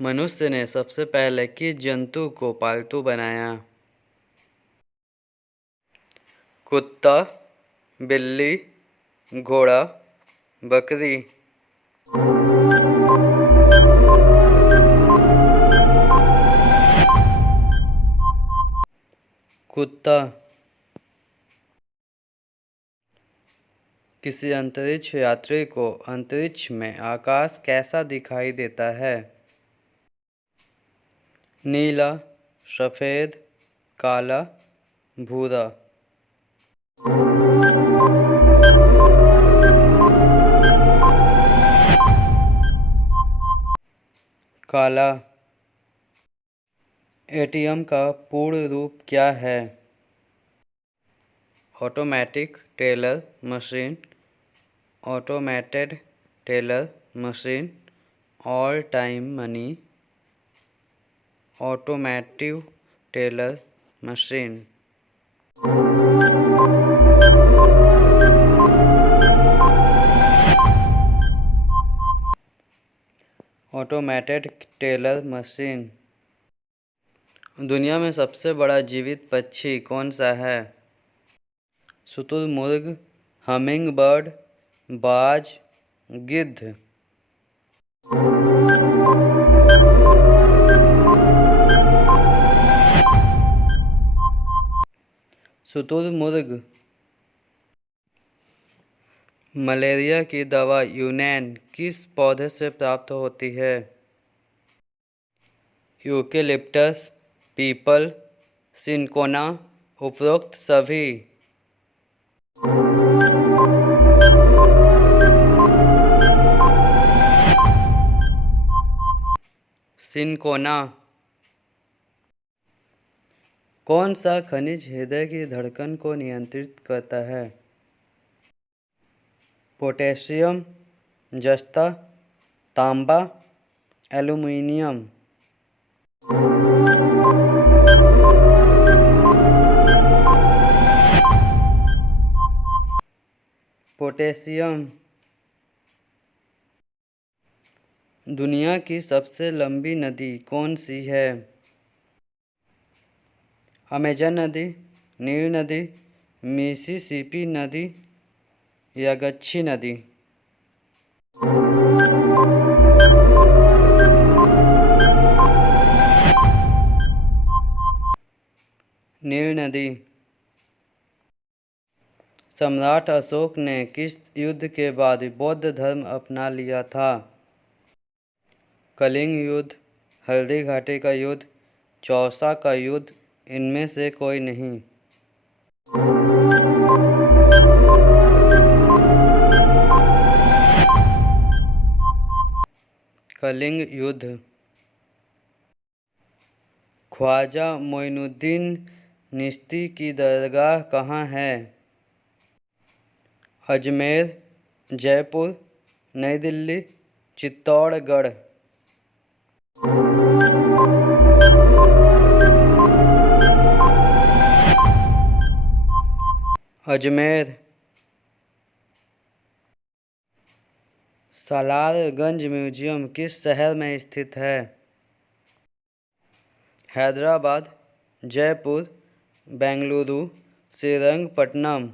मनुष्य ने सबसे पहले किस जंतु को पालतू बनाया? कुत्ता, बिल्ली, घोड़ा, बकरी। कुत्ता। किसी अंतरिक्ष यात्री को अंतरिक्ष में आकाश कैसा दिखाई देता है? नीला, सफेद, काला, भूरा। काला। एटीएम का पूर्ण रूप क्या है? Automatic teller machine, automated teller machine, all time money, automotive teller machine. Automated teller machine. दुनिया में सबसे बड़ा जीवित पक्षी कौन सा है? शुतुरमुर्ग, हमिंग बर्ड, बाज, गिद्ध। शुतुरमुर्ग। मलेरिया की दवा यूनैन किस पौधे से प्राप्त होती है? यूकेलिप्टस, पीपल, सिनकोना, उपरोक्त सभी। सिनकोना। कौन सा खनिज हृदय की धड़कन को नियंत्रित करता है? पोटेशियम, जस्ता, तांबा, एल्युमिनियम। पोटेशियम। दुनिया की सबसे लंबी नदी कौन सी है? अमेजन नदी, नील नदी, मिसिसिपी नदी या गच्छी नदी। नील नदी। सम्राट अशोक ने किस युद्ध के बाद बौद्ध धर्म अपना लिया था? कलिंग युद्ध, हल्दी घाटी का युद्ध, चौसा का युद्ध, इनमें से कोई नहीं। कलिंग युद्ध। ख्वाजा मोइनुद्दीन चिश्ती की दरगाह कहाँ है? अजमेर, जयपुर, नई दिल्ली, चित्तौड़गढ़। अजमेर। सालारगंज म्यूजियम किस शहर में स्थित है? हैदराबाद, जयपुर, बेंगलुरु, श्रीरंगपट्टनम।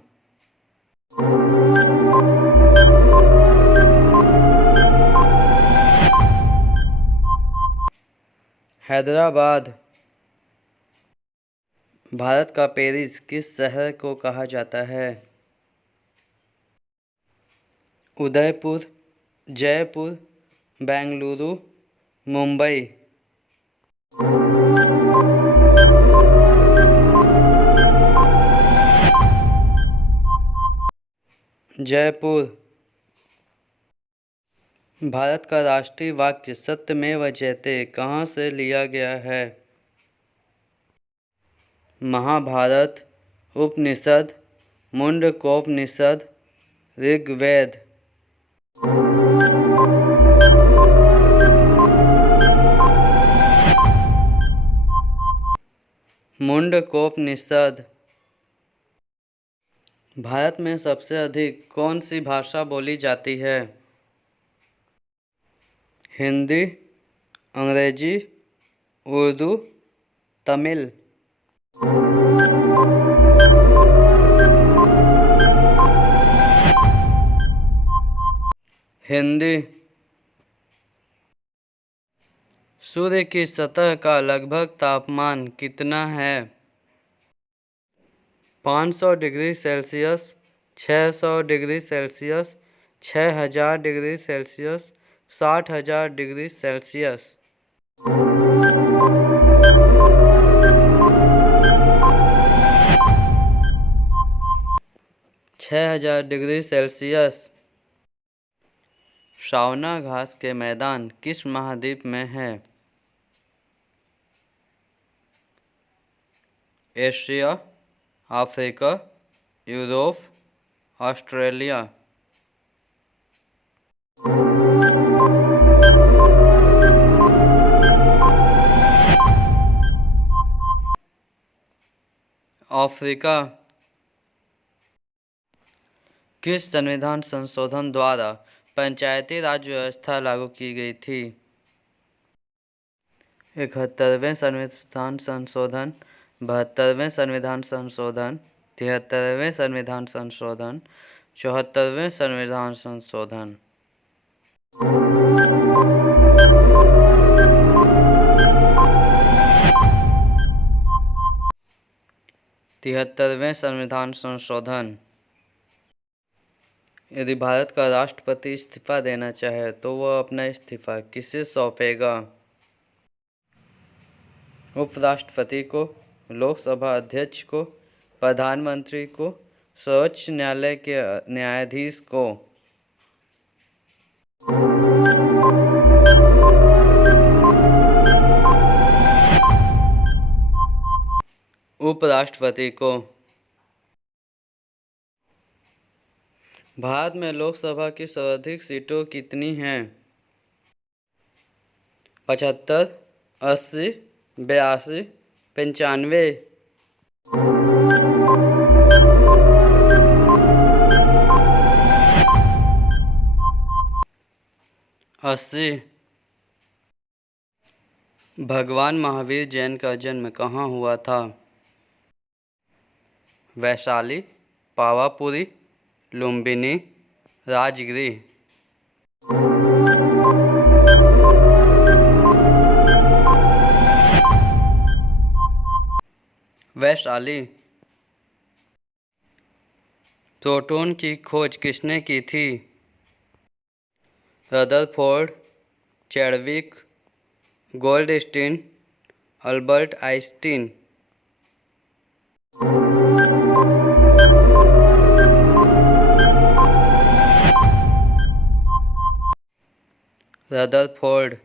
हैदराबाद। भारत का पेरिस किस शहर को कहा जाता है? उदयपुर, जयपुर, बेंगलुरु, मुंबई। जयपुर। भारत का राष्ट्रीय वाक्य सत्यमेव जयते कहाँ से लिया गया है? महाभारत, उपनिषद, मुंडकोपनिषद, ऋग्वेद। मुंडकोपनिषद। भारत में सबसे अधिक कौन सी भाषा बोली जाती है? हिंदी, अंग्रेजी, उर्दू, तमिल। हिंदी। सूर्य की सतह का लगभग तापमान कितना है? 500 degree Celsius, 600 degree Celsius, 6000 degree Celsius, 60,000 degree Celsius. 6000 degree Celsius. सावना घास के मैदान किस महाद्वीप में है? Asia, Africa, Europe, Australia. Africa. किस संविधान संशोधन द्वारा पंचायती राज व्यवस्था लागू की गई थी? 71वें संविधान संशोधन, 72वें संविधान संशोधन, 73वें संविधान संशोधन, 74वें संविधान संशोधन। 73वें संविधान संशोधन। यदि भारत का राष्ट्रपति इस्तीफा देना चाहे तो वह अपना इस्तीफा किसे सौंपेगा? उपराष्ट्रपति को, लोकसभा अध्यक्ष को, प्रधानमंत्री को, सर्वोच्च न्यायालय के न्यायाधीश को। उपराष्ट्रपति को। भारत में लोकसभा की सर्वाधिक सीटों कितनी हैं? 75, 80, 82, 95। 80। भगवान महावीर जैन का जन्म कहाँ हुआ था? वैशाली, पावापुरी, लुम्बिनी, राजगीर। वैशाली। प्रोटॉन की खोज किसने की थी? Rutherford, Chadwick, Goldstein, Albert Einstein. Rutherford.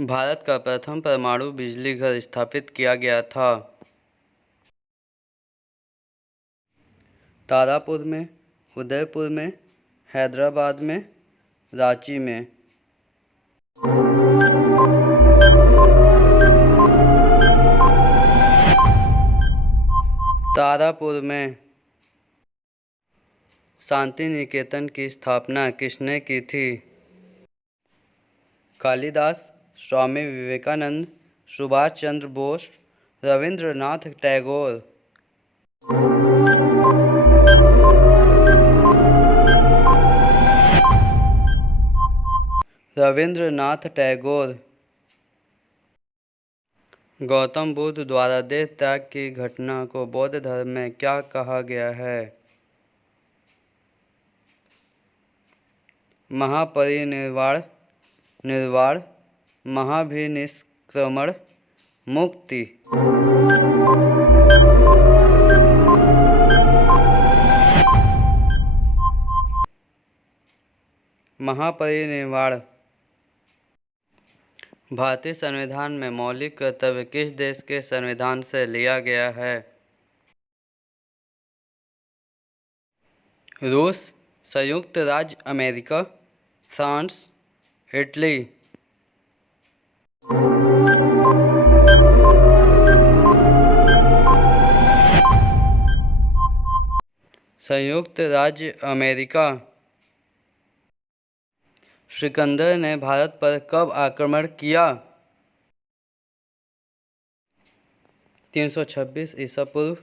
Bharat का प्रथम परमाणु बिजली घर स्थापित किया गया था? तारापुर में, उदयपुर में, हैदराबाद में, रांची में। तारापुर में। शांति निकेतन की स्थापना किसने की थी? कालिदास, स्वामी विवेकानंद, सुभाष चंद्र बोस, रविंद्रनाथ टैगोर। रविंद्रनाथ टैगोर। गौतम बुद्ध द्वारा देह त्याग की घटना को बौद्ध धर्म में क्या कहा गया है? महापरिनिर्वाण, निर्वाण, महाभिनिष्क्रमण, मुक्ति। महापरिनिर्वाण। भारतीय संविधान में मौलिक कर्तव्य किस देश के संविधान से लिया गया है? रूस, संयुक्त राज्य अमेरिका, फ्रांस, इटली। संयुक्त राज्य अमेरिका। सिकंदर ने भारत पर कब आक्रमण किया? 326 ईसा पूर्व,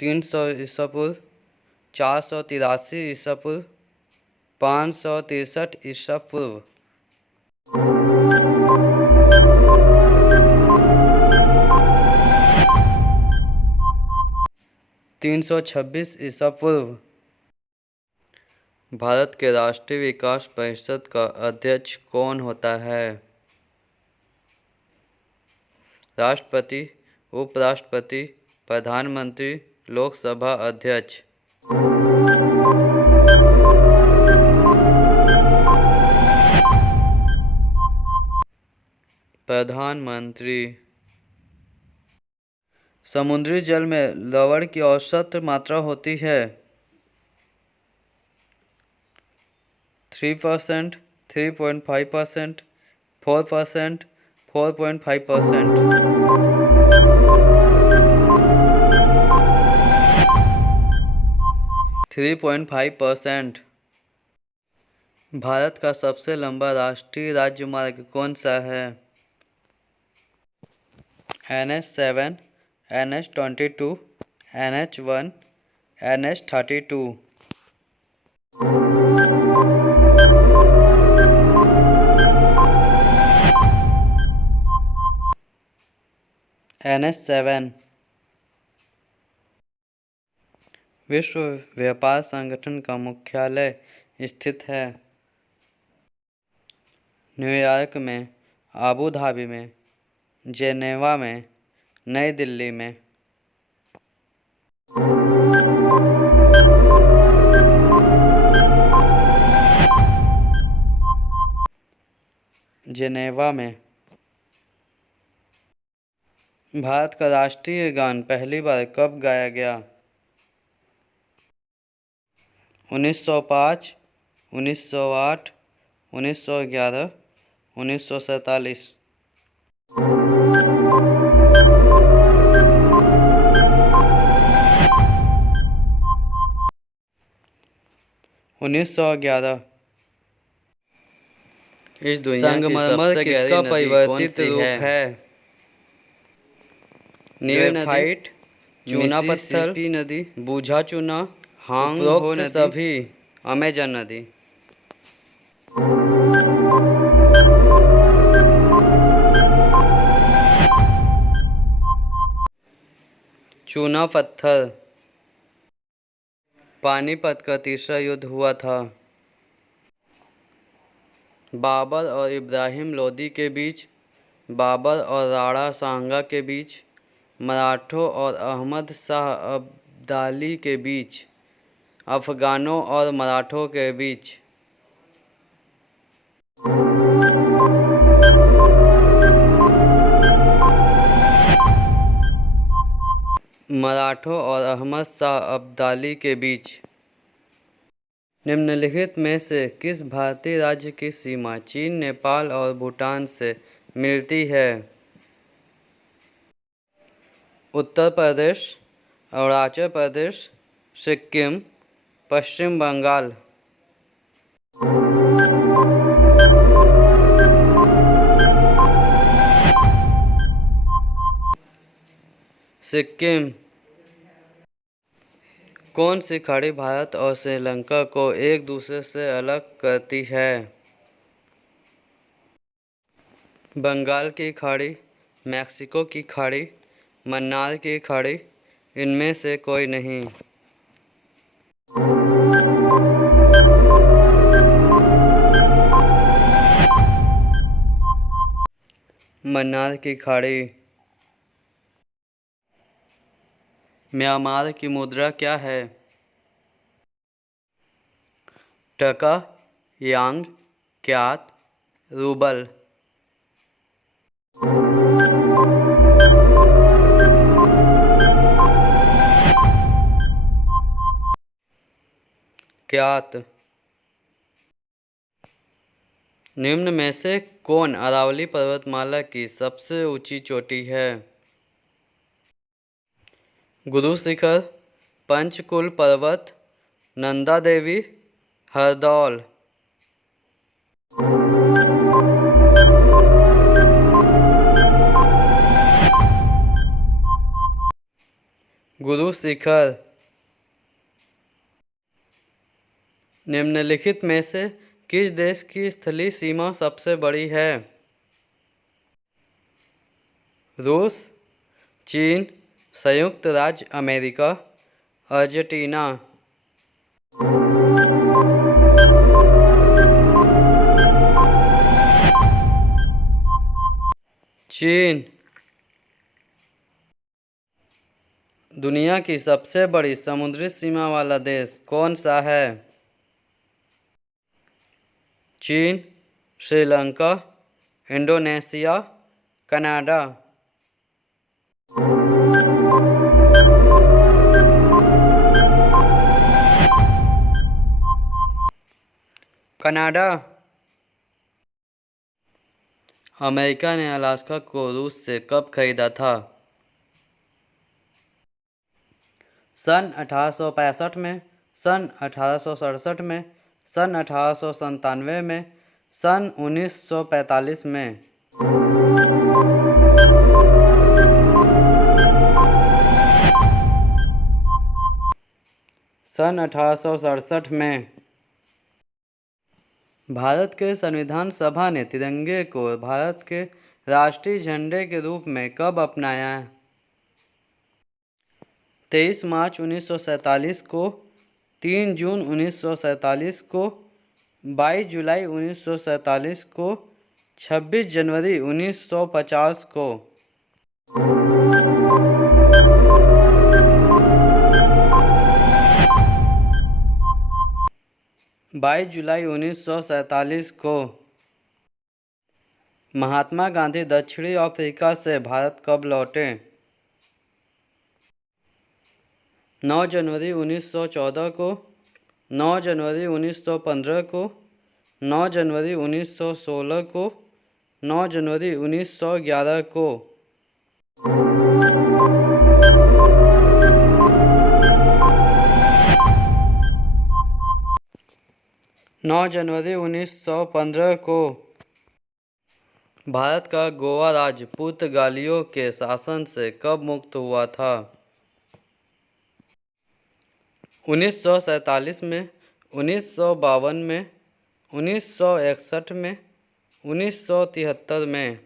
300 ईसा पूर्व, 483 ईसा पूर्व, 563 ईसा पूर्व। 326 ईसा पूर्व। भारत के राष्ट्रीय विकास परिषद का अध्यक्ष कौन होता है? राष्ट्रपति, उपराष्ट्रपति, प्रधानमंत्री, लोकसभा अध्यक्ष। प्रधानमंत्री। समुद्री जल में लवण की औसत मात्रा होती है 3%, 3.5%, 4%, 4.5%। 3.5%। भारत का सबसे लंबा राष्ट्रीय राजमार्ग कौन सा है? NH7, NH22, NH1, NH32। NH7। विश्व व्यापार संगठन का मुख्यालय स्थित है न्यूयॉर्क में, अबू धाबी में, जेनेवा में, नई दिल्ली में। जेनेवा में। भारत का राष्ट्रीय गान पहली बार कब गाया गया? 1905, 1908, 1911, 1947। उन्नीस 1911। इस दुनिया संगमरमर किसका परिवर्तित रूप है? ग्रेफाइट, चूना पत्थर, नदी, बूझा चूना, उपरोक्त सभी। अमेजन नदी। चूना पत्थर। पानीपत का तीसरा युद्ध हुआ था बाबर और इब्राहिम लोदी के बीच, बाबर और राणा सांगा के बीच, मराठों और अहमद शाह अब्दाली के बीच, अफगानों और मराठों के बीच। मराठों और अहमद शाह अब्दाली के बीच। निम्नलिखित में से किस भारतीय राज्य की सीमा चीन, नेपाल और भूटान से मिलती है? उत्तर प्रदेश, अरुणाचल प्रदेश, सिक्किम, पश्चिम बंगाल। सिक्किम। कौन सी खाड़ी भारत और श्रीलंका को एक दूसरे से अलग करती है? बंगाल की खाड़ी, मैक्सिको की खाड़ी, मन्नार की खाड़ी, इनमें से कोई नहीं। मन्नार की खाड़ी। म्यांमार की मुद्रा क्या है? टका, यांग, क्यात, रूबल। क्यात। निम्न में से कौन अरावली पर्वतमाला की सबसे ऊंची चोटी है? गुरु शिखर, पंचकुल पर्वत, नंदा देवी, हरदौल। शिखर। निम्नलिखित में से किस देश की स्थलीय सीमा सबसे बड़ी है? रूस, चीन, संयुक्त राज्य अमेरिका, अर्जेंटीना। चीन। दुनिया की सबसे बड़ी समुद्री सीमा वाला देश कौन सा है? चीन, Sri Lanka, Indonesia, Canada. Canada. America ने अलास्का को रूस से कब खरीदा था? सन 1865 में, सन 1867 में, सन 1897 में, सन 1945 में। सन 1867 में। भारत के संविधान सभा ने तिरंगे को भारत के राष्ट्रीय झंडे के रूप में कब अपनाया? 23 मार्च 1947 को, 3 जून 1947 को, 22 जुलाई 1947 को, 26 जनवरी 1950 को। 22 जुलाई 1947 को। महात्मा गांधी दक्षिणी अफ्रीका से भारत कब लौटे? 9 जनवरी 1914 को, 9 जनवरी 1915 को, 9 जनवरी 1916 को, 9 जनवरी 1911 को। 9 जनवरी 1915 को। भारत का गोवा राज्य पुर्तगालियों के शासन से कब मुक्त हुआ था? 1947 में, 1952 में, 1961 में, 1973 में।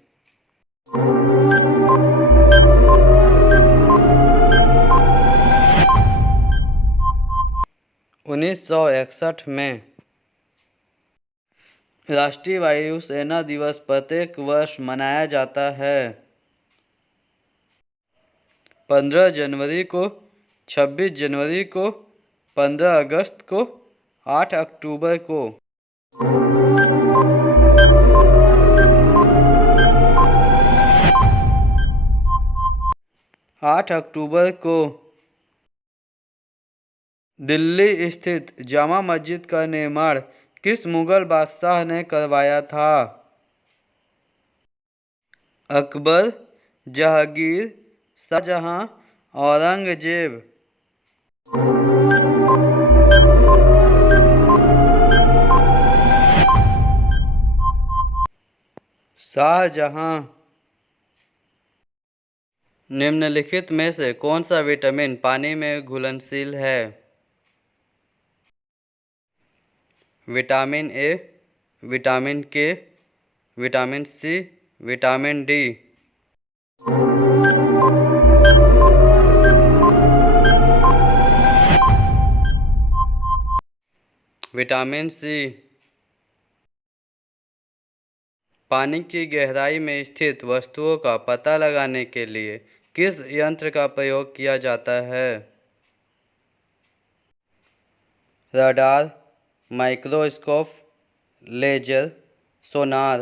1961 में। राष्ट्रीय वायु सेना दिवस प्रत्येक वर्ष मनाया जाता है। 15 जनवरी को, 26 जनवरी को, 15 अगस्त को, 8 अक्टूबर को। 8 अक्टूबर को। दिल्ली स्थित जामा मस्जिद का निर्माण किस मुगल बादशाह ने करवाया था? अकबर, जहांगीर, शाहजहां, औरंगजेब। शाहजहां। निम्नलिखित में से कौन सा विटामिन पानी में घुलनशील है? Vitamin A, vitamin K, vitamin C, vitamin D. Vitamin C. पानी की गहराई में स्थित वस्तुओं का पता लगाने के लिए किस यंत्र का प्रयोग किया जाता है? रडार, माइक्रोस्कोप, लेजर, सोनार।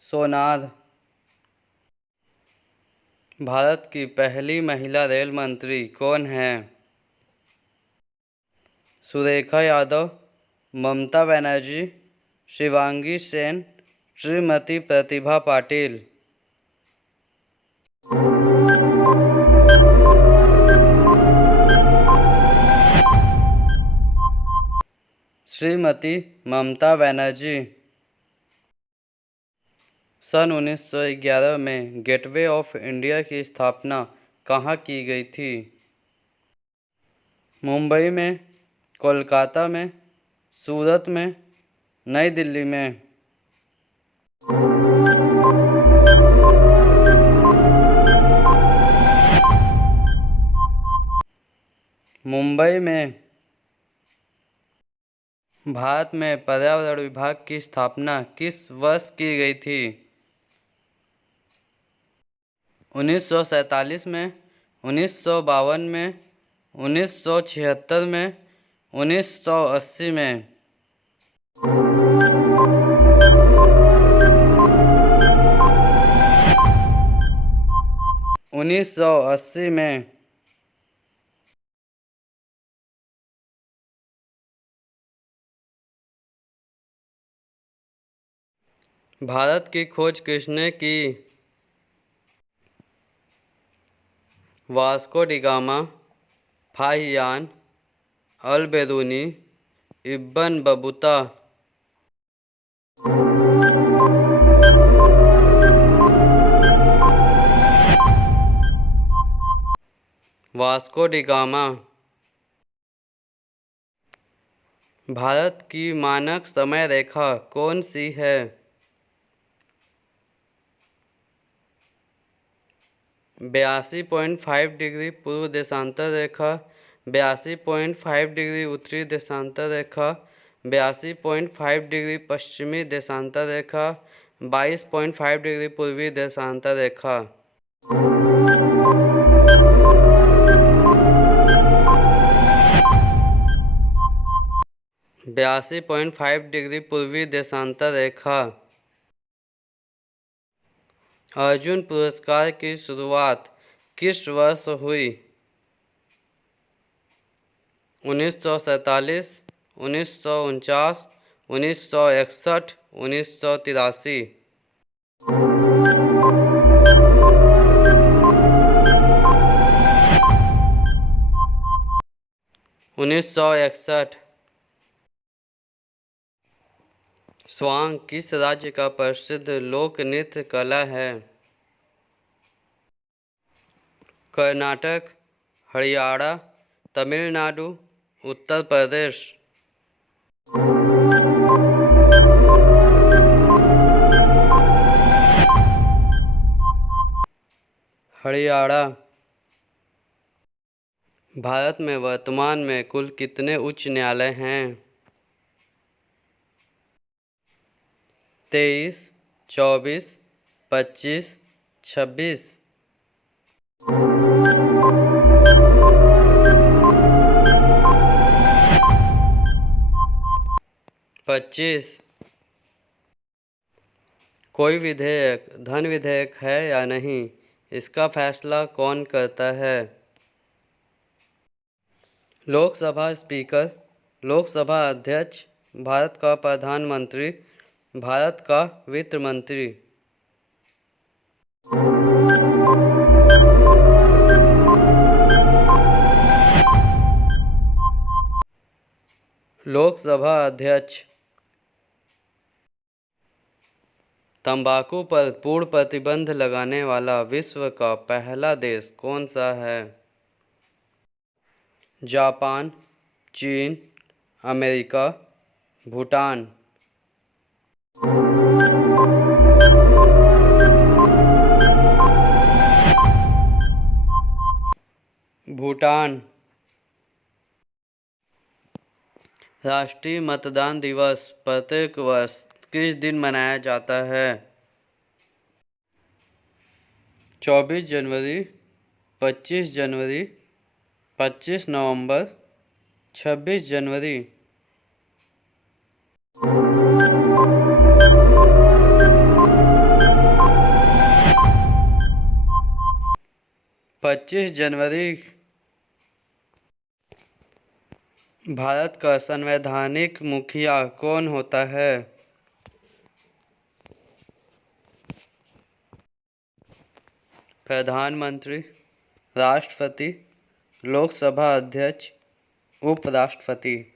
सोनार। भारत की पहली महिला रेल मंत्री कौन है? सुरेखा यादव, ममता बनर्जी, शिवांगी सेन, श्रीमती प्रतिभा पाटिल। श्रीमती ममता बनर्जी। सन 1911 में गेटवे ऑफ इंडिया की स्थापना कहाँ की गई थी? मुंबई में, कोलकाता में, सूरत में, नई दिल्ली में। मुंबई में। भारत में पर्यावरण विभाग की स्थापना किस वर्ष की गई थी? 1947 में, 1952 में, 1976 में, 1980 में। 1980 में। भारत की खोज किसने की? Vasco da Gama, Fahien, Al Biruni, Ibn Battuta. Vasco da Gama. Bharat की मानक समय रेखा कौन सी है? 82.5 डिग्री पूर्व देशांतर रेखा, 82.5 डिग्री उत्तरी देशांतर रेखा, 82.5 डिग्री पश्चिमी देशांतर रेखा, 22.5 डिग्री पूर्वी देशांतर रेखा। 82.5 डिग्री पूर्वी देशांतर रेखा। अर्जुन पुरस्कार की शुरुआत किस वर्ष हुई? 1947, 1949, 1961, 1983। 1961। स्वांग किस राज्य का प्रसिद्ध लोक नृत्य कला है? कर्नाटक, हरियाणा, तमिलनाडु, उत्तर प्रदेश। हरियाणा। भारत में वर्तमान में कुल कितने उच्च न्यायालय हैं? 23, 24, 25, 26। 25। कोई विधेयक धन विधेयक है या नहीं, इसका फैसला कौन करता है? लोकसभा स्पीकर, लोकसभा अध्यक्ष, भारत का प्रधानमंत्री, भारत का वित्त मंत्री। 'लोकसभा अध्यक्ष। तंबाकू पर पूर्ण प्रतिबंध लगाने वाला विश्व का पहला देश कौन सा है? जापान, चीन, अमेरिका, भूटान। भूटान। राष्ट्रीय मतदान दिवस प्रत्येक वर्ष किस दिन मनाया जाता है? 24 जनवरी, 25 जनवरी, 25 नवंबर, 26 जनवरी। 25 जनवरी। भारत का संवैधानिक मुखिया कौन होता है? प्रधानमंत्री, राष्ट्रपति, लोकसभा अध्यक्ष, उपराष्ट्रपति।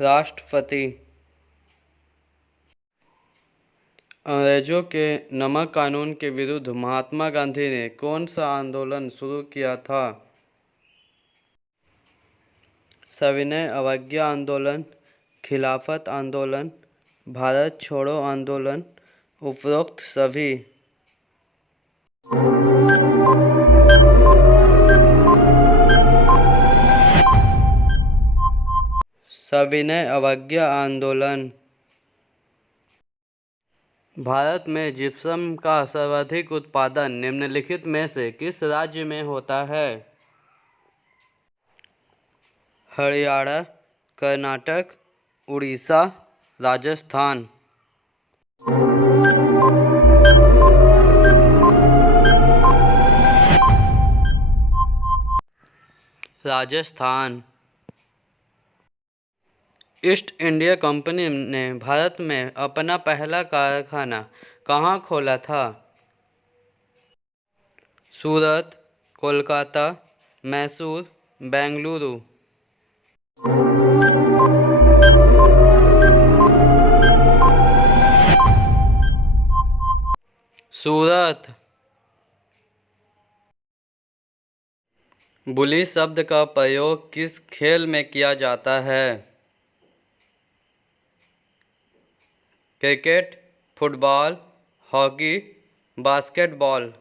राष्ट्रपति। अंग्रेजों के नमक कानून के विरुद्ध महात्मा गांधी ने कौन सा आंदोलन शुरू किया था? सविनय अवज्ञा आंदोलन, खिलाफत आंदोलन, भारत छोड़ो आंदोलन, उपरोक्त सभी। सविनय अवज्ञा आंदोलन। भारत में जिप्सम का सर्वाधिक उत्पादन निम्नलिखित में से किस राज्य में होता है? Haryana, Karnataka, Orissa, Rajasthan. Rajasthan. East India company ने भारत में अपना पहला कारखाना कहाँ खोला था? सूरत, कोलकाता, मैसूर, बेंगलुरु। सूरत। बुली शब्द का प्रयोग किस खेल में किया जाता है? Cricket, football, hockey, basketball.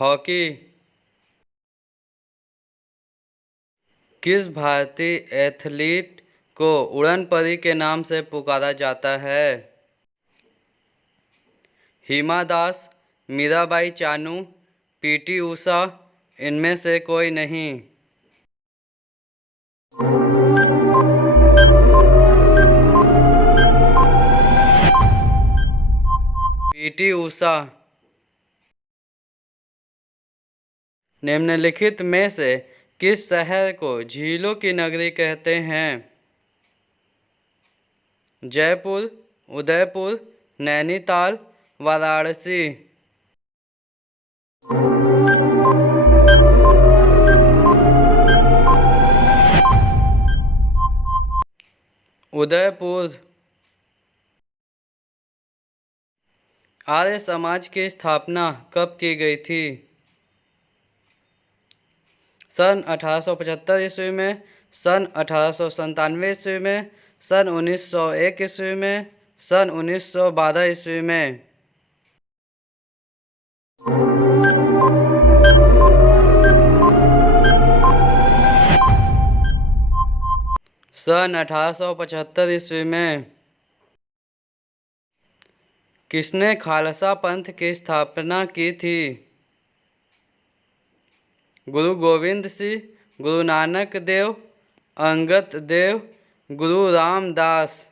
Hockey. किस भारतीय एथलीट को उड़न परी के नाम से पुकारा जाता है? हिमा दास, मीराबाई चानू, पीटी उषा, इनमें से कोई नहीं। पीटी उषा। निम्नलिखित में से किस शहर को झीलों की नगरी कहते हैं? जयपुर, उदयपुर, नैनीताल, वाराणसी। उदयपुर। आर्य समाज की स्थापना कब की गई थी? सन 1875 ईस्वी में, सन 1897 ईस्वी में, सन 1901 ईस्वी में, सन 1912 ईस्वी में। सन 1875 ईस्वी में। किसने खालसा पंथ की स्थापना की थी? गुरु गोविंद सिंह, गुरु नानक देव, अंगद देव, गुरु रामदास।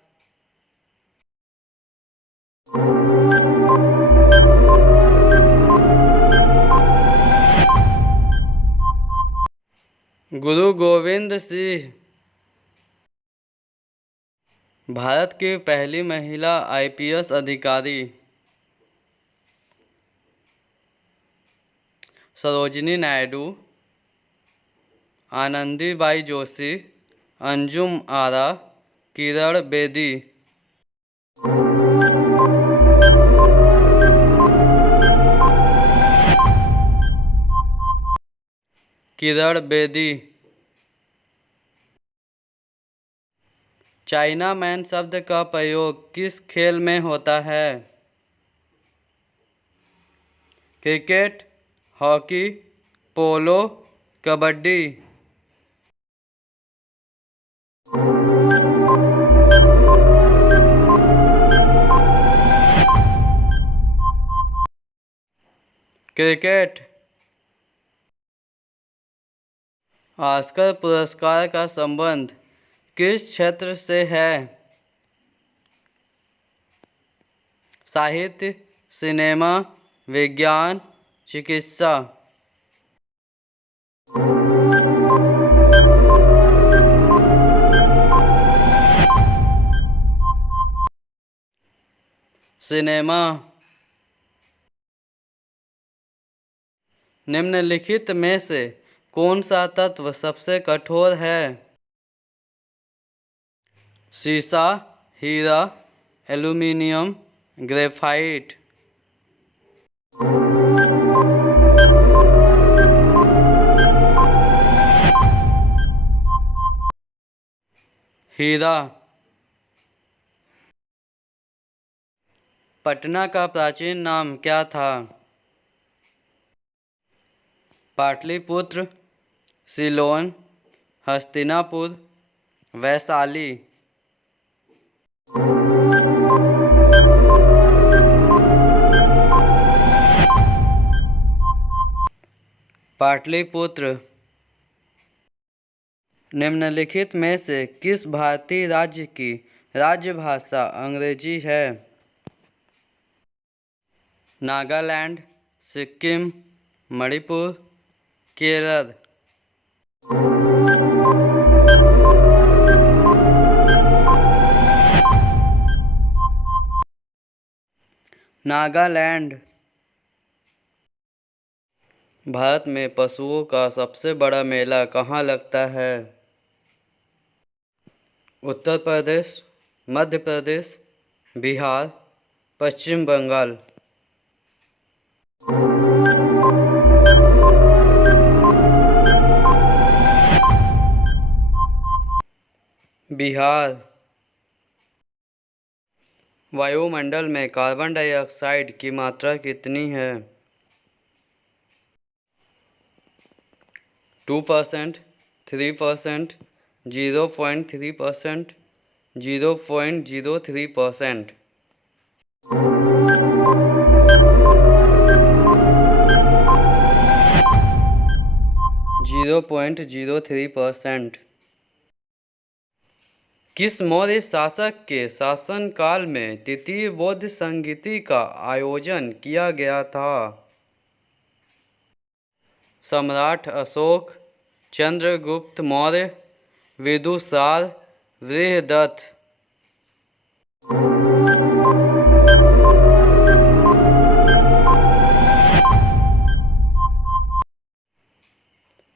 गुरु गोविंद सिंह। भारत की पहली महिला आईपीएस अधिकारी? सरोजिनी नायडू, आनंदीबाई जोशी, अंजुम आरा, किरण बेदी। किरण बेदी। चाइना मैन शब्द का प्रयोग किस खेल में होता है? क्रिकेट, हॉकी, पोलो, कबड्डी। क्रिकेट। ऑस्कर पुरस्कार का संबंध किस क्षेत्र से है? साहित्य, सिनेमा, विज्ञान, चिकित्सा। सिनेमा। निम्नलिखित में से कौन सा तत्व सबसे कठोर है? सीसा, हीरा, एल्यूमीनियम, ग्रेफाइट। हीरा। पटना का प्राचीन नाम क्या था? पाटलिपुत्र, सिलोन, हस्तिनापुर, वैशाली। पाटलिपुत्र। निम्नलिखित में से किस भारतीय राज्य की राजभाषा अंग्रेजी है? नागालैंड, सिक्किम, मणिपुर, केरल। नागालैंड। भारत में पशुओं का सबसे बड़ा मेला कहाँ लगता है? उत्तर प्रदेश, मध्य प्रदेश, बिहार, पश्चिम बंगाल। बिहार। वायुमंडल में कार्बन डाइऑक्साइड की मात्रा कितनी है? 2%, 3%, 0.3%, 0.03%। 0.03%। किस मौर्य शासक के शासनकाल में तृतीय बौद्ध संगीति का आयोजन किया गया था? सम्राट अशोक, चंद्रगुप्त मौर्य, विदुसार, बृहदत्त।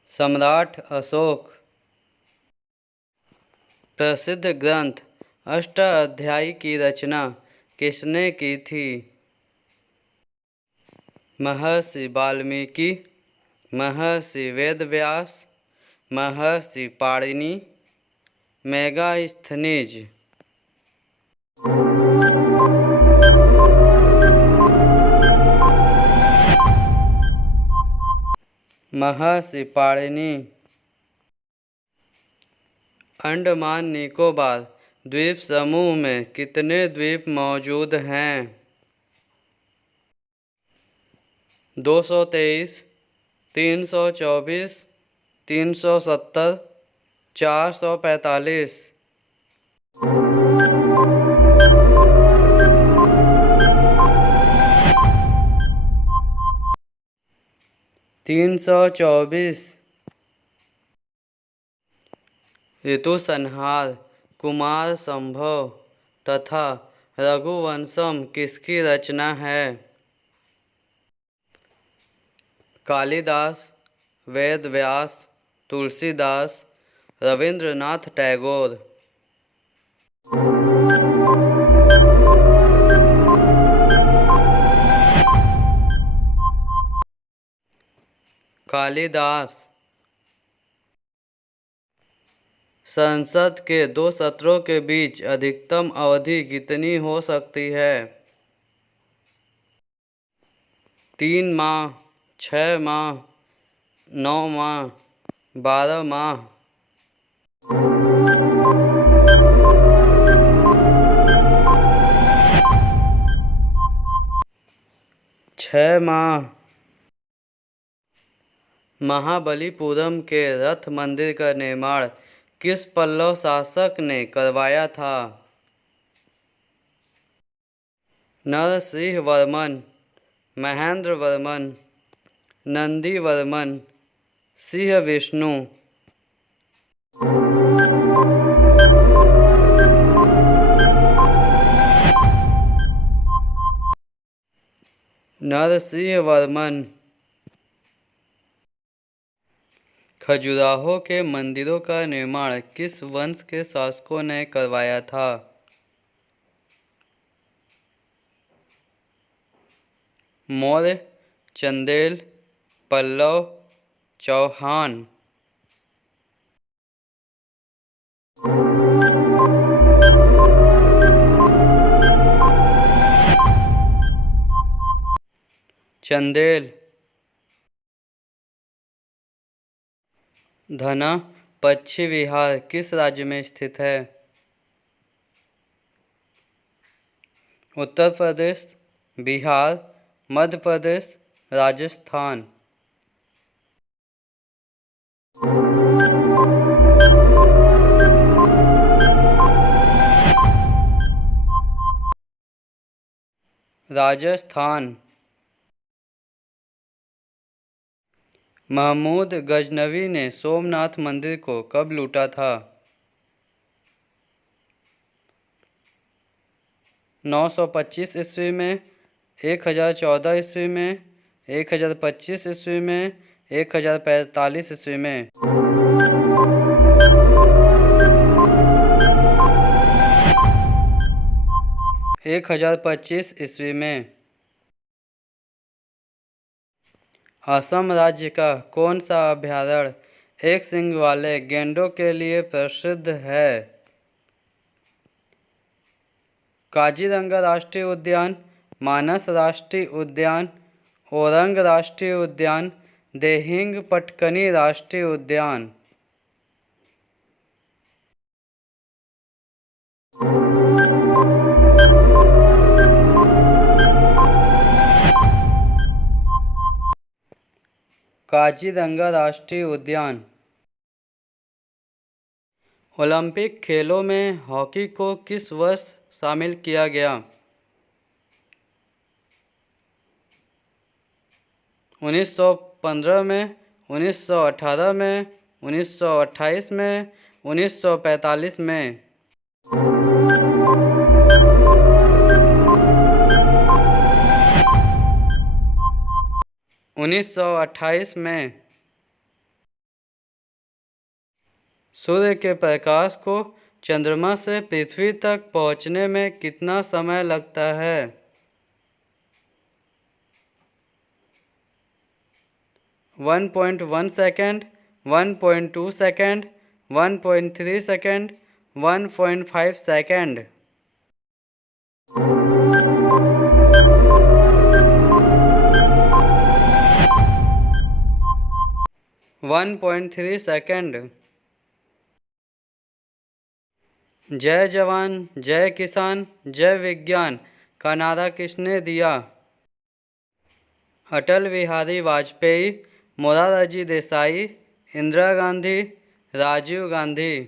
सम्राट अशोक। प्रसिद्ध ग्रंथ अष्टाध्यायी की रचना किसने की थी? महर्षि वाल्मीकि, महर्षि वेदव्यास, महर्षि पाणिनि, मेगास्थनीज। महर्षि पाणिनि। अंडमान निकोबार द्वीप समूह में कितने द्वीप मौजूद हैं? 223, 324, 370, 445। 324। ऋतुसंहार, कुमार संभव तथा रघुवंशम किसकी रचना है? कालिदास, वेद व्यास, तुलसीदास, रविंद्रनाथ टैगोर। कालिदास। संसद के 2 सत्रों के बीच अधिकतम अवधि कितनी हो सकती है? 3 माह, 6 माह, 9 माह, 12 माह। 6 माह। महाबलीपुरम के रथ मंदिर का निर्माण किस पल्लव शासक ने करवाया था? नरसिंहवर्मन, महेंद्रवर्मन, नंदीवर्मन, सिंहविष्णु। नरसिंहवर्मन। खजुराहो के मंदिरों का निर्माण किस वंश के शासकों ने करवाया था? मौर्य, चंदेल, पल्लव, चौहान। चंदेल। धना पश्चिम बिहार किस राज्य में स्थित है? उत्तर प्रदेश, बिहार, मध्य प्रदेश, राजस्थान। राजस्थान। महमूद गजनवी ने सोमनाथ मंदिर को कब लूटा था? 925 ईस्वी में, 1014 ईस्वी में, 1025 ईस्वी में, 1045 ईस्वी में। 1025 ईस्वी में। असम राज्य का कौन सा अभयारण्य एक सींग वाले गैंडों के लिए प्रसिद्ध है? काजीरंगा राष्ट्रीय उद्यान, मानस राष्ट्रीय उद्यान, ओरंग राष्ट्रीय उद्यान, देहिंग पटकनी राष्ट्रीय उद्यान। काजीरंगा राष्ट्रीय उद्यान। ओलंपिक खेलों में हॉकी को किस वर्ष शामिल किया गया? 1915 में, 1918 में, 1928 में, 1945 में। 1928 में। सूर्य के प्रकाश को चंद्रमा से पृथ्वी तक पहुंचने में कितना समय लगता है? 1.1 second, 1.2 second, 1.3 second, 1.5 second. 1.3 second. जय जवान जय किसान जय विज्ञान का नारा किसने दिया? अटल बिहारी वाजपेयी, मोरारजी देसाई, इंदिरा गांधी, राजीव गांधी।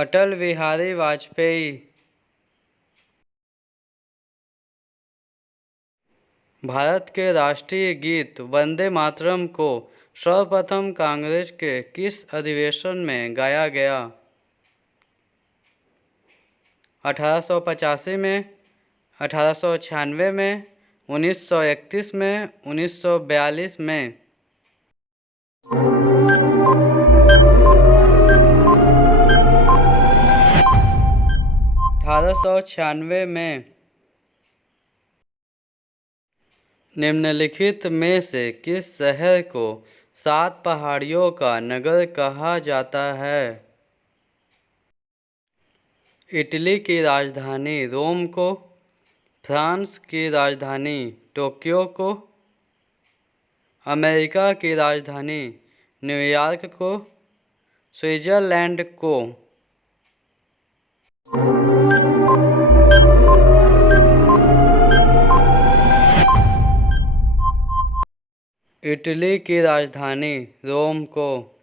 अटल बिहारी वाजपेयी। भारत के राष्ट्रीय गीत वंदे मातरम को सर्वप्रथम कांग्रेस के किस अधिवेशन में गाया गया? 1885 में, 1896 में, 1931 में, 1942 में। 1896 में। निम्नलिखित में से किस शहर को 7 पहाड़ियों का नगर कहा जाता है? इटली की राजधानी रोम को, फ्रांस की राजधानी टोक्यो को, अमेरिका की राजधानी न्यूयॉर्क को, स्विट्जरलैंड को। इटली की राजधानी रोम को।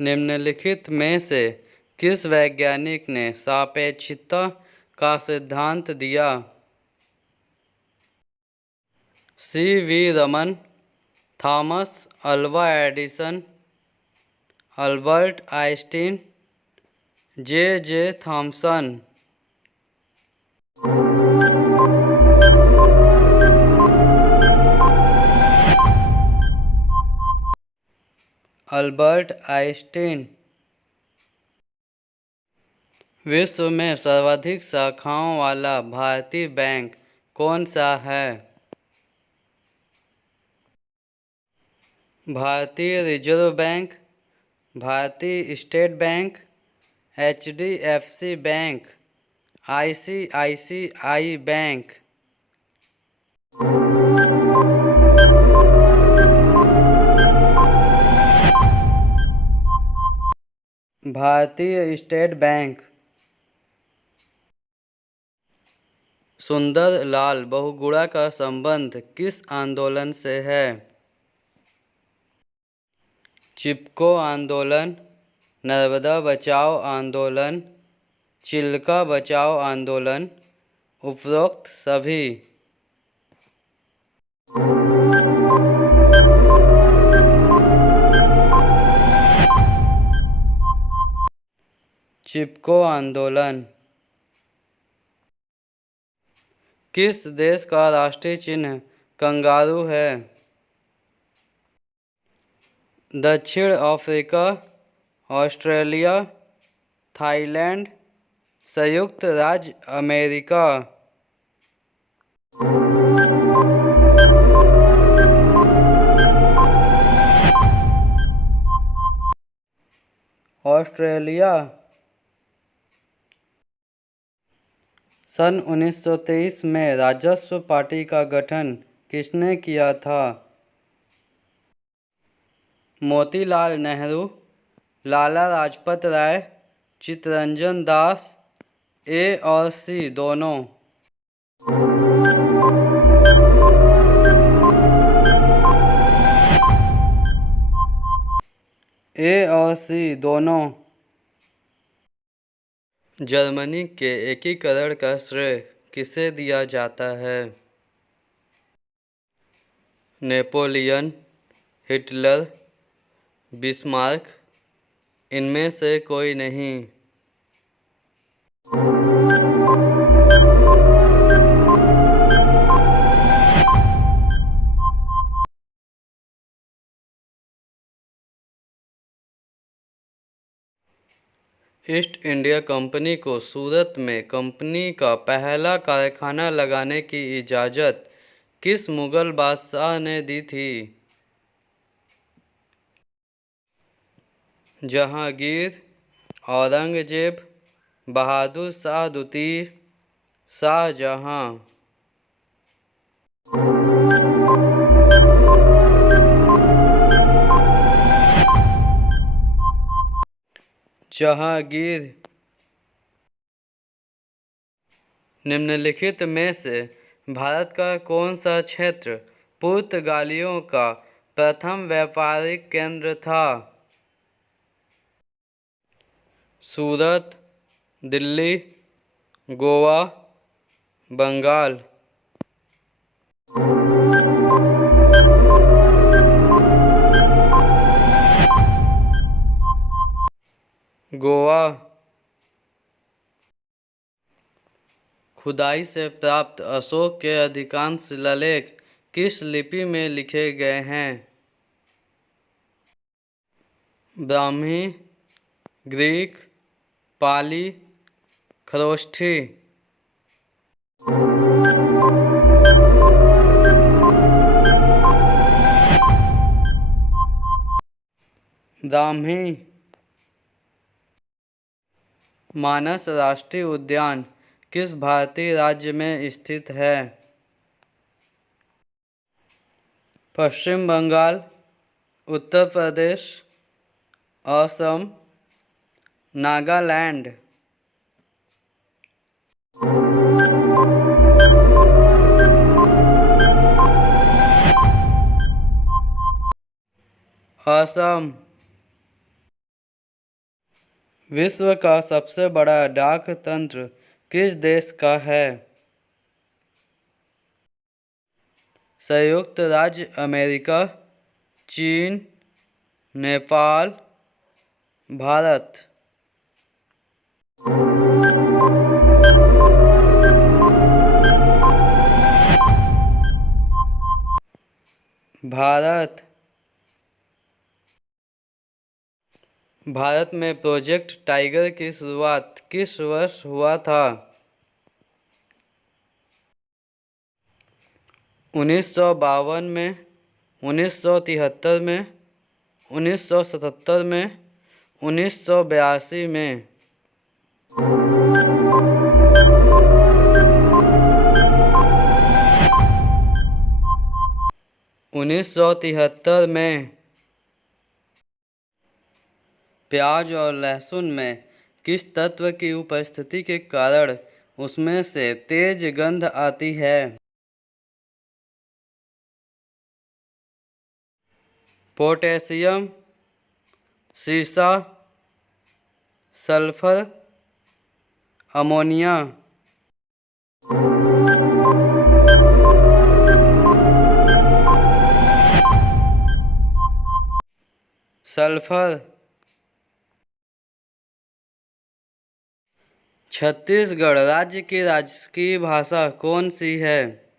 निम्नलिखित में से किस वैज्ञानिक ने सापेक्षता का सिद्धांत दिया? C V. Raman, Thomas Alva Edison, Albert Einstein, J J. Thomson. Albert Einstein. विश्व में सर्वाधिक शाखाओं वाला भारतीय बैंक कौन सा है? भारतीय रिजर्व बैंक, भारतीय state bank, HDFC bank, ICICI bank. भारतीय स्टेट बैंक। सुंदर लाल बहुगुणा का संबंध किस आंदोलन से है? चिपको आंदोलन, नर्मदा बचाओ आंदोलन, चिल्का बचाओ आंदोलन, उपरोक्त सभी। चिपको आंदोलन। किस देश का राष्ट्रीय चिन्ह कंगारू है? दक्षिण अफ्रीका, ऑस्ट्रेलिया, थाईलैंड, संयुक्त राज्य अमेरिका। ऑस्ट्रेलिया। सन 1923 में राजस्व पार्टी का गठन किसने किया था? मोतीलाल नेहरू, लाला लाजपत राय, चित्तरंजन दास, A और C दोनों। A और C दोनों। जर्मनी के एकीकरण का श्रेय किसे दिया जाता है? नेपोलियन, हिटलर, बिस्मार्क, इनमें से कोई नहीं। ईस्ट इंडिया कंपनी को सूरत में कंपनी का पहला कारखाना लगाने की इजाज़त किस मुगल बादशाह ने दी थी? जहांगीर, औरंगजेब, बहादुर शाह द्वितीय, शाहजहां। जहांगीर। निम्नलिखित में से भारत का कौन सा क्षेत्र पुर्तगालियों का प्रथम व्यापारिक केंद्र था? सूरत, दिल्ली, गोवा, बंगाल। गोवा। खुदाई से प्राप्त अशोक के अधिकांश शिलालेख किस लिपि में लिखे गए हैं? ब्राह्मी, ग्रीक, पाली, खरोष्ठी। ब्राह्मी। मानस राष्ट्रीय उद्यान किस भारतीय राज्य में स्थित है? पश्चिम बंगाल, उत्तर प्रदेश, असम, नागालैंड। असम। विश्व का सबसे बड़ा डाक तंत्र किस देश का है? संयुक्त राज्य अमेरिका, चीन, नेपाल, भारत। भारत में प्रोजेक्ट टाइगर की शुरुआत किस वर्ष हुआ था? 1952 में, 1973 में, 1977 में, 1982 में। 1973 में। प्याज और लहसुन में किस तत्व की उपस्थिति के कारण उसमें से तेज गंध आती है? पोटेशियम, सीसा, सल्फर, अमोनिया। सल्फर। छत्तीसगढ़ राज्य की राजकीय भाषा कौन सी है?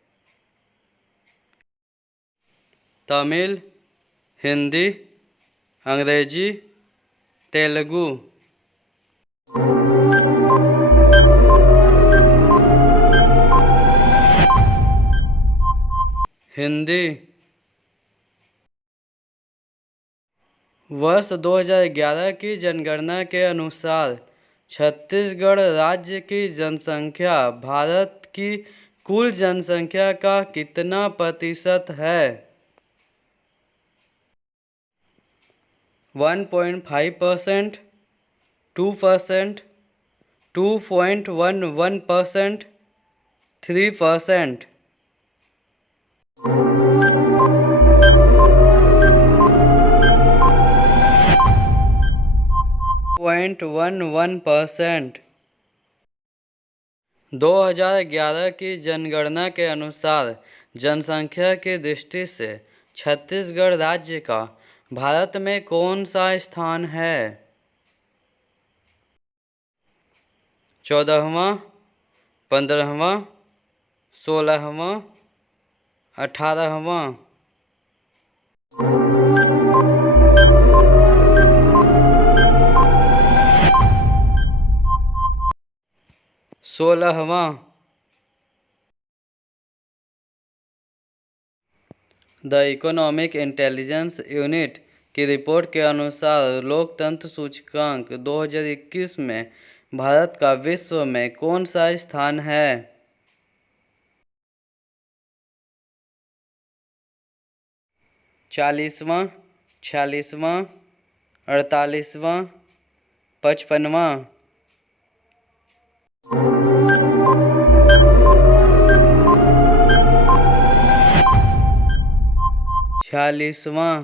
तमिल, हिंदी, अंग्रेजी, तेलुगु। हिंदी। वर्ष 2011 की जनगणना के अनुसार छत्तीसगढ़ राज्य की जनसंख्या भारत की कुल जनसंख्या का कितना प्रतिशत है? 1.5%, 2%, 2.11%, 3%। 0.11%। 2011 की जनगणना के अनुसार जनसंख्या की दृष्टि से छत्तीसगढ़ राज्य का भारत में कौन सा स्थान है? 14वां, 15वां, 16वां, 18वां। 16वां। द इकोनॉमिक इंटेलिजेंस यूनिट की रिपोर्ट के अनुसार लोकतंत्र सूचकांक 2021 में भारत का विश्व में कौन सा स्थान है? 40वां, 46वां, 48वां, 55वां। 46वां।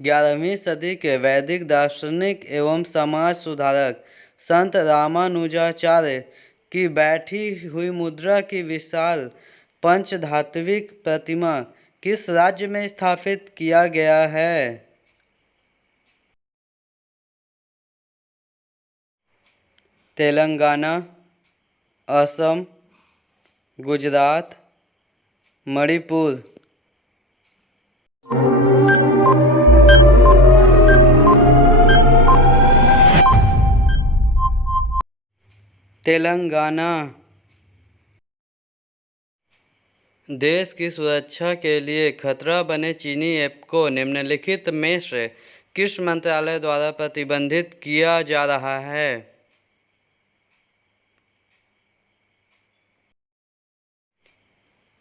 11वीं सदी के वैदिक दार्शनिक एवं समाज सुधारक संत रामानुजाचार्य की बैठी हुई मुद्रा की विशाल पंचधात्विक प्रतिमा किस राज्य में स्थापित किया गया है? तेलंगाना, असम, गुजरात, मणिपुर। तेलंगाना। देश की सुरक्षा के लिए खतरा बने चीनी ऐप को निम्नलिखित में से किस मंत्रालय द्वारा प्रतिबंधित किया जा रहा है?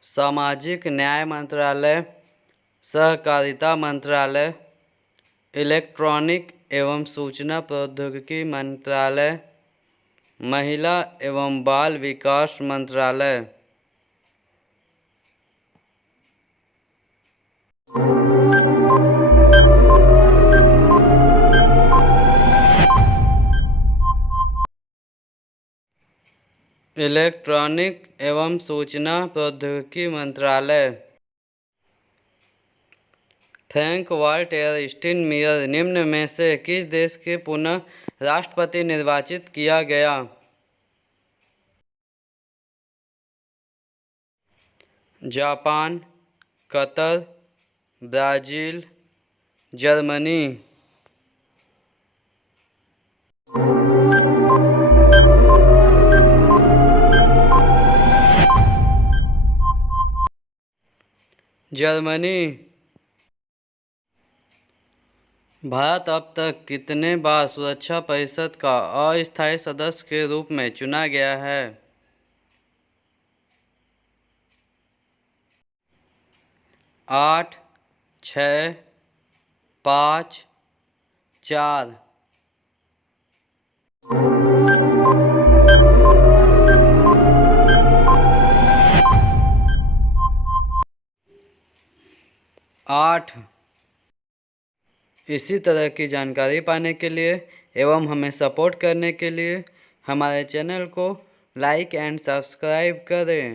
सामाजिक न्याय मंत्रालय, सहकारिता मंत्रालय, इलेक्ट्रॉनिक एवं सूचना प्रौद्योगिकी मंत्रालय, महिला एवं बाल विकास मंत्रालय। इलेक्ट्रॉनिक एवं सूचना प्रौद्योगिकी मंत्रालय। फ्रैंक वॉल्टर स्टाइनमायर निम्न में से किस देश के पुनः राष्ट्रपति निर्वाचित किया गया? Japan, Qatar, Brazil, Germany. Germany. Bharat अब तक कितने बार सुरक्षा परिषद का अस्थायी सदस्य के रूप में चुना गया है? 8, 6, 5, 4। 8। इसी तरह की जानकारी पाने के लिए एवं हमें सपोर्ट करने के लिए हमारे चैनल को लाइक एंड सब्सक्राइब करें।